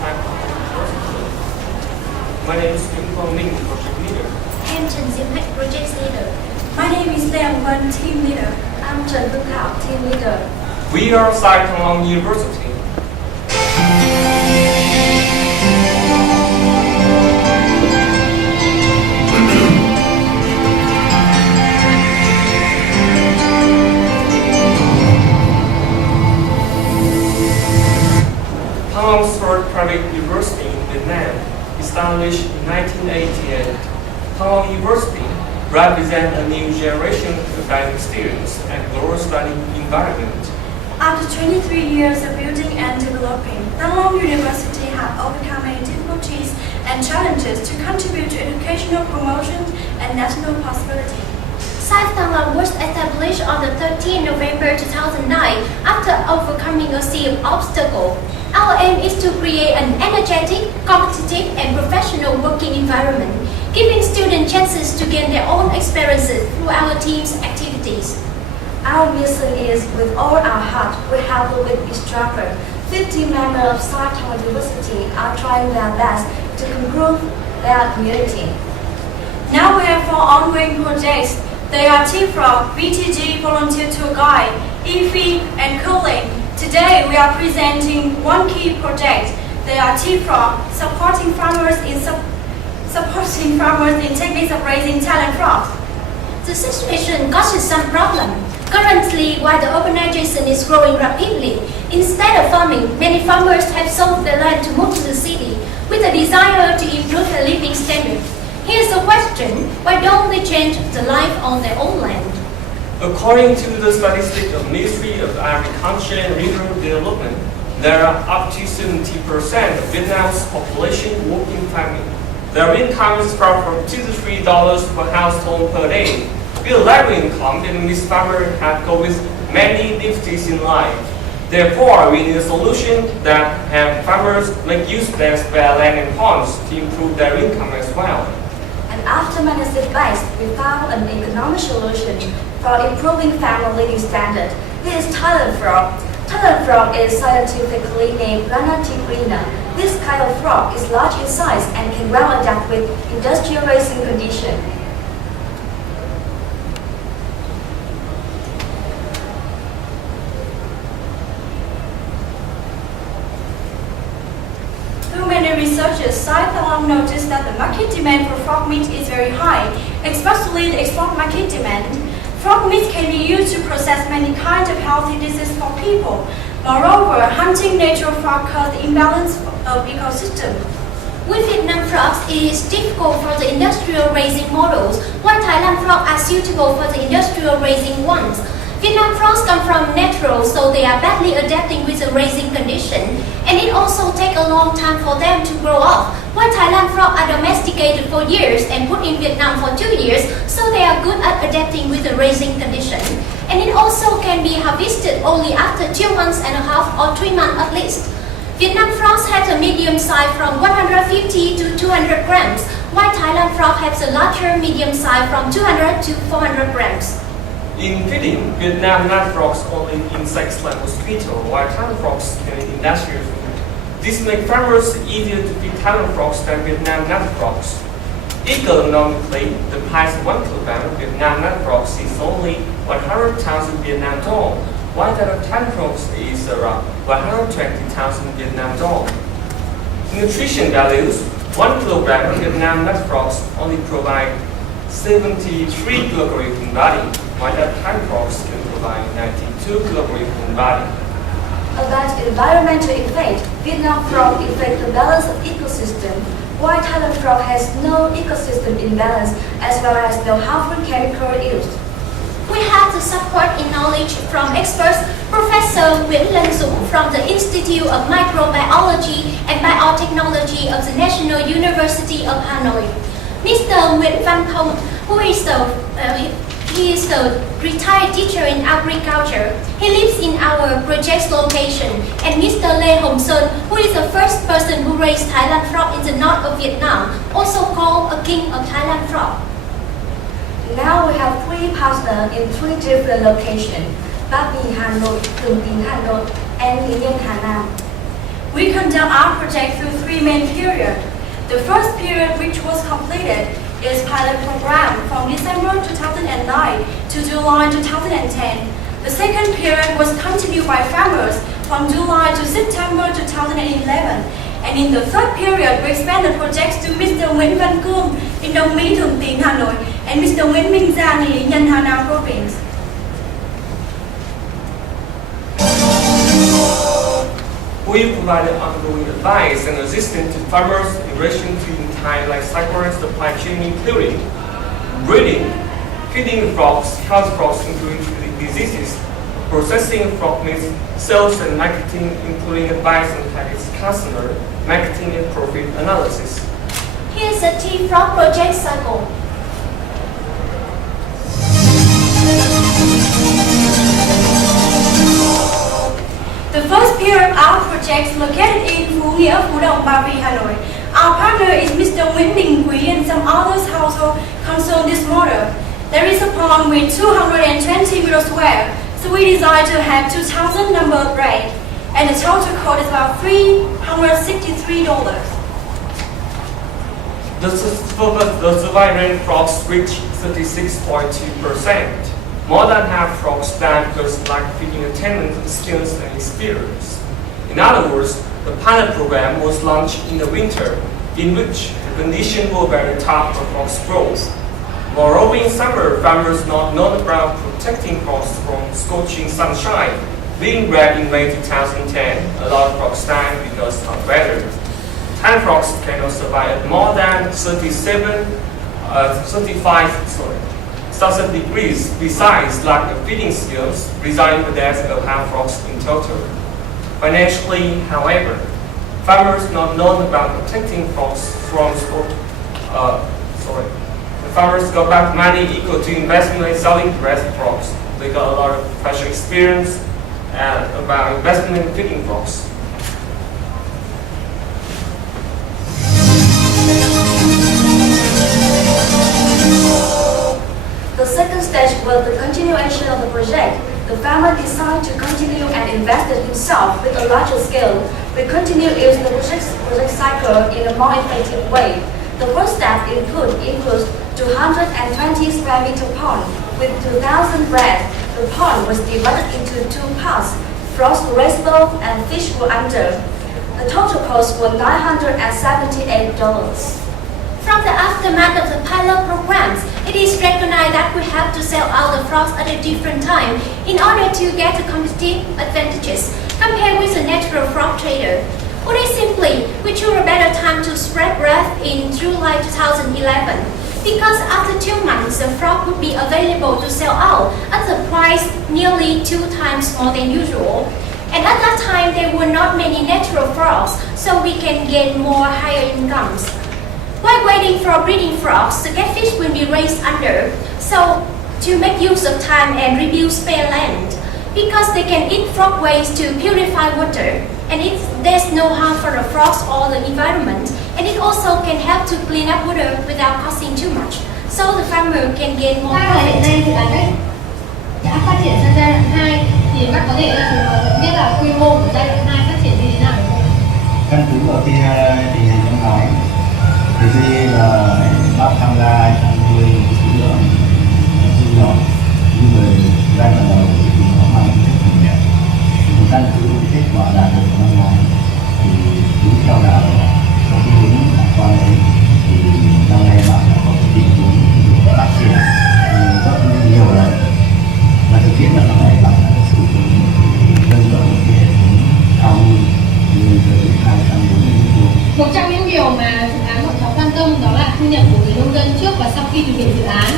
SIFE University. My name is Kim Kwang-Ning, project leader. I'm Trần Diễm Hạnh, project leader. My name is Liang Wen, team leader. I'm Trần Phương Thảo, team leader. We are SIFE TLU University. TLU's third private university in Vietnam, established in 1988. TLU University represents a new generation of guiding students and global study environment. After 23 years of building and developing, TLU University has overcome many difficulties and challenges to contribute to educational promotion and national prosperity. SIFE TLU was established on the 13th November 2009 after overcoming a sea of obstacles. Our aim is to create an energetic, competitive, and professional working environment, giving students chances to gain their own experiences through our team's activities. Our mission is, with all our heart, we help with each struggle. 50 members of SIFE TLU University are trying their best to improve their community. Now we have 4 ongoing projects. They are TPHCM, BTG, Volunteer Tour Guide, EFI, and Cooling. Today we are presenting one key project. They are TPHCM, supporting farmers in techniques of raising talent frogs. The situation causes some problem. Currently, while the urbanization is growing rapidly, instead of farming, many farmers have sold their land to move to the city with a desire to improve their living standard. Here's the question: why don't they change the life on their own land? According to the statistics of Ministry of Agriculture and Rural Development, there are up to 70% of Vietnam's population working farming. Their income is from $2 to $3 per household per day. With a level income, Vietnamese farmers have go with many difficulties in life. Therefore, we need a solution that have farmers make use of their spare land and ponds to improve their income as well. And after many setbacks, we found an economic solution for improving family living standard. This is talent frog. Talent frog is scientifically named Rana tigrina. This kind of frog is large in size and can well adapt with industrial raising conditions. Through many researchers, SIFE TLU noticed that the market demand for frog meat is very high, especially the export market demand. Frog meat can be used to process many kinds of healthy diseases for people. Moreover, hunting natural frog causes the imbalance of ecosystem. With Vietnam frogs, it is difficult for the industrial raising models, while Thailand frogs are suitable for the industrial raising ones. Vietnam frogs come from natural, so they are badly adapting with the raising condition, and it also takes a long time for them to grow up. While Thailand frogs are domesticated for years and put in Vietnam for 2 years, so they are good at adapting with the raising condition. And it also can be harvested only after 2 months and a half or 3 months at least. Vietnam frogs have a medium size from 150 to 200 grams, while Thailand frog has a larger medium size from 200 to 400 grams. In feeding, Vietnam nut frogs only insects like mosquito, while Thailand frogs can eat industrial food. This makes farmers easier to feed Thailand frogs than Vietnam nut frogs. Economically, the price of 1 kilogram of Vietnam nut frogs is only 100,000 Vietnam dong, while that of Thailand frogs is around 120,000 Vietnam dong. Nutrition values: 1 kilogram of Vietnam nut frogs only provide 73 kilograms in body, while that Thailand frogs can provide 92 kilograms in body. About environmental effect, Vietnam frog affects the balance of ecosystem, while Thailand frog has no ecosystem imbalance as well as no harmful chemical used. We have the support in knowledge from experts, Professor Nguyễn Lân Dũng from the Institute of Microbiology and Biotechnology of the National University of Hanoi. Mr. Nguyễn Văn Thông, who is he is a retired teacher in agriculture. He lives in our project location. And Mr. Lê Hồng Sơn, who is the first person who raised Thailand frog in the north of Vietnam, also called a king of Thailand frog. Now we have 3 partners in 3 different locations: Ba Vì, Hà Nội, Thường Tín, Hà Nội, and Lý Nhân, Hà Nam. We conduct our project through three main periods. The first period, which was completed, is pilot program from December 2009 to July 2010. The second period was continued by farmers from July to September 2011. And in the third period, we expand the project to Mr. Nguyễn Văn Cương in Đông Mỹ, Thường Tín, Hà Nội, and Mr. Nguyễn Minh Giang in Lý Nhân, Hà Nam province. We provided ongoing advice and assistance to farmers in relation to entire life cycle and supply chain, including breeding, feeding frogs, health frogs, including diseases, processing frog meat, sales and marketing, including advice on package customer, marketing and profit analysis. Here's a T-Frog project cycle. The first period of our project is located in Phú Nghĩa, Phú Đồng, Ba Vì, Hà Nội. Our partner is Mr. Nguyễn Đình Quý and some others household concerned this model. There is a pond with 220 meters square, so we decided to have 2,000 number of bread, and the total cost is about $363. The surviving frogs reached 36.2%. More than half frogs died because of lack of feeding attendant skills and experience. In other words, the pilot program was launched in the winter, in which the conditions were very tough for frogs' growth. Moreover, in summer, farmers not known about protecting frogs from scorching sunshine. Being bred in May 2010, a lot of frogs died because of weather. Tan frogs cannot survive at more than 35,000 degrees. Besides lack of feeding skills, resulting in the death of half frogs in total. Financially, however, farmers not known about protecting frogs from the farmers got back money equal to investment in selling breast frogs. They got a lot of professional experience about investment in feeding frogs. The second stage was the continuation of the project. The farmer decided to continue and invested himself with a larger scale. We continue using the project cycle in a more effective way. The first step includes 220 square meter pond with 2,000 bread. The pond was divided into two parts. Frogs were raised above and fish were under. The total cost was $978. From the aftermath of the pilot programs, it is recognized that we have to sell out the frogs at a different time in order to get the competitive advantages compared with the natural frog trader. Put it simply, we chose a better time to spread bread in July 2011 because after 2 months, the frog would be available to sell out at the price nearly 2 times more than usual. And at that time, there were not many natural frogs, so we can get more higher incomes. While waiting for breeding frogs, the catfish will be raised under, so to make use of time and reduce spare land, because they can eat frog waste to purify water, and there's no harm for the frogs or the environment, and it also can help to clean up water without costing too much, so the farmer can gain more profit. Hiện nay dự án đấy đã phát triển sang giai đoạn 2 thì bác có thể là biết là quy mô của giai đoạn 2 phát triển như thế nào? Căn cứ vào cái tình hình trong nói thì khi là bác tham gia trong nuôi số lượng rất nhỏ, nhưng về giai đoạn đầu thì nó mang tính chất kinh nghiệm. Thì căn cứ kết quả đạt được của năm ngoái thì đúng theo đà trong cái hướng lạc quan ấy thì năm nay bạn đã có cái định hướng phát triển rất nhiều lần và thực hiện là năm nay bạn đã sử dụng đơn giản cái hệ thống ao nuôi lên tới 240 vuông. Một trong những điều mà dự án bọn cháu quan tâm đó là thu nhập của người nông dân trước và sau khi thực hiện dự án.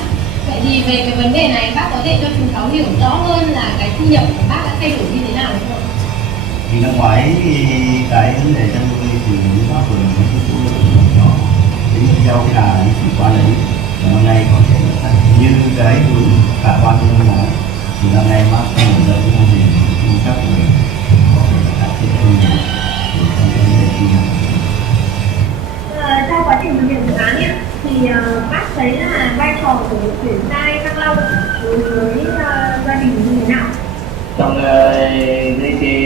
Vậy thì về cái vấn đề này bác có thể cho chúng cháu hiểu rõ hơn là cái thu nhập của bác đã thay đổi như thế nào không? Thì năm ngoái cái vấn đề chăn nuôi thì những bác vừa nói cái số lượng nhỏ, thế nhưng theo cái đà chủ quan đấy năm nay có thể là như cái hướng khả quan như năm ngoái thì năm nay bác sẽ mở rộng cái mô hình cung cấp của mình có thể là cải thiện hơn nhiều để trong cái vấn đề thu nhập. Trong quá trình thực hiện dự án ấy, thì bác thấy là vai trò của chuyển tai Thăng Long đối với gia đình như thế nào? Trong cái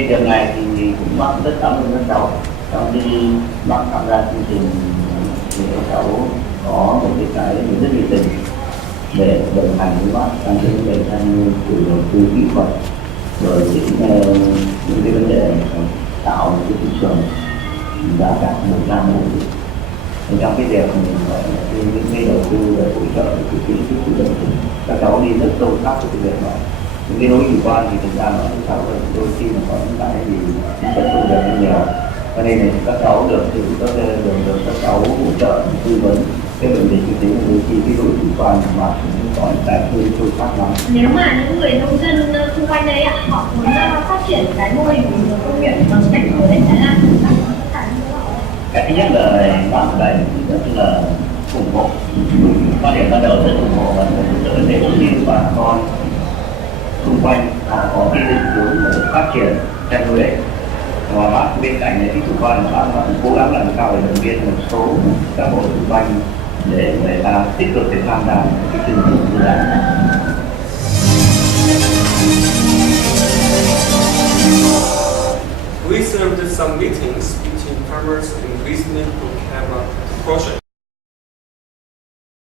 việc này thì cũng bác rất cảm ơn cháu. Trong khi bác tham gia chương trình thì các cháu có một cái rất nhiệt tình để đồng hành với bác trong cái vấn đề tham mưu từ đầu tư kỹ thuật, rồi những cái vấn đề tạo một cái thị trường giá cả một năm ổn định. Trong cái việc mình gọi là những cái đầu tư về hỗ trợ về cái kiến thức của các cháu đi rất sâu sắc với cái việc đó. Những cái đối chủ quan thì thực ra là các cháu đôi khi mà có những cái gì cũng sẽ không được nhiều, cho nên là các cháu được thì các cháu hỗ trợ tư vấn cái vấn đề kinh tế, đôi khi cái đối chủ quan mà cũng có những cái hơi sâu sắc lắm. Nếu mà những người nông dân xung quanh đây họ muốn phát triển cái mô hình công nghiệp bằng cách ở đây Thái Lan, cái thứ nhất là bạn ở đây rất là ủng hộ, quan điểm ban đầu rất ủng hộ và hỗ trợ để cũng như bà con xung quanh có cái định hướng để phát triển chăn nuôi. Và bạn bên cạnh này cái chủ quan là bạn cố gắng làm sao để động viên một số các bộ xung quanh để người ta tích cực để tham gia cái chương trình dự án này. We served some meetings between farmers and business to have a project.